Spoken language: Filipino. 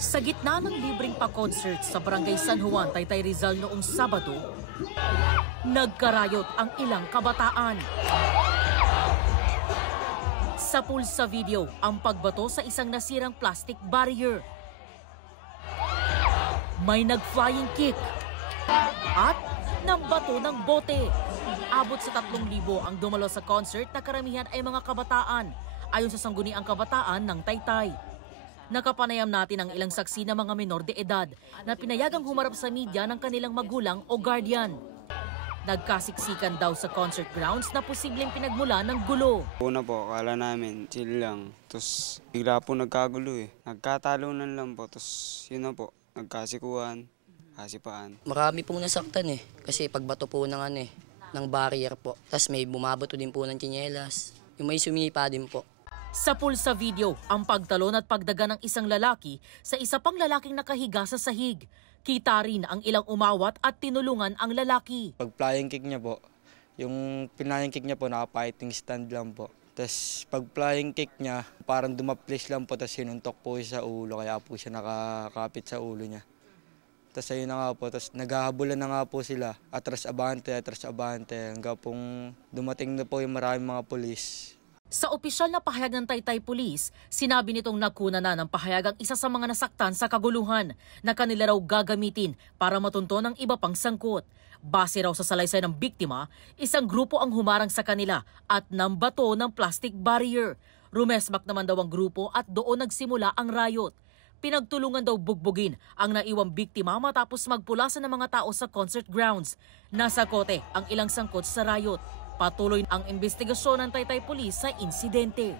Sa gitna ng libreng pa-concert sa Barangay San Juan, Taytay Rizal noong Sabado, nagkarayot ang ilang kabataan. Sa pool sa video, ang pagbato sa isang nasirang plastic barrier. May nag-flying kick at nambato ng bote. Abot sa 3,000 ang dumalo sa concert na karamihan ay mga kabataan, ayon sa sangguniang kabataan ng Taytay. Nakapanayam natin ang ilang saksi na mga menor de edad na pinayagang humarap sa media ng kanilang magulang o guardian. Nagkasiksikan daw sa concert grounds na posibleng pinagmula ng gulo. Una po, akala namin chill lang. Tapos bigla po nagkagulo eh. Nagkatalunan lang po. Tapos yun na po, nagkasikuhan, kasipaan. Marami pong nasaktan eh. Kasi pagbato po ng barrier po. Tapos may bumabato din po ng tsinelas. Yung may sumipa din po. Sa pool sa video, ang pagtalon at pagdaga ng isang lalaki sa isa pang lalaking nakahiga sa sahig. Kita rin ang ilang umawat at tinulungan ang lalaki. Pag flying kick niya po, yung flying kick niya po naka-fighting stand lang po. Tapos pag flying kick niya, parang dumaplis lang po, tapos sinuntok po siya sa ulo, kaya po siya nakakapit sa ulo niya. Tapos ayun na nga po, tapos naghahabulan na nga po sila, atras abante, hanggang pong dumating na po yung maraming mga pulis. Sa opisyal na pahayag ng Taytay Police, sinabi nitong nagkuna na ng pahayag ang isa sa mga nasaktan sa kaguluhan na kanila raw gagamitin para matunto ng iba pang sangkot. Base raw sa salaysay ng biktima, isang grupo ang humarang sa kanila at nambato ng plastic barrier. Rumesmak naman daw ang grupo at doon nagsimula ang riot. Pinagtulungan daw bugbugin ang naiwang biktima matapos magpulasan ng mga tao sa concert grounds. Nasa kote ang ilang sangkot sa riot. Patuloy ang investigasyon ng Taytay Police sa insidente.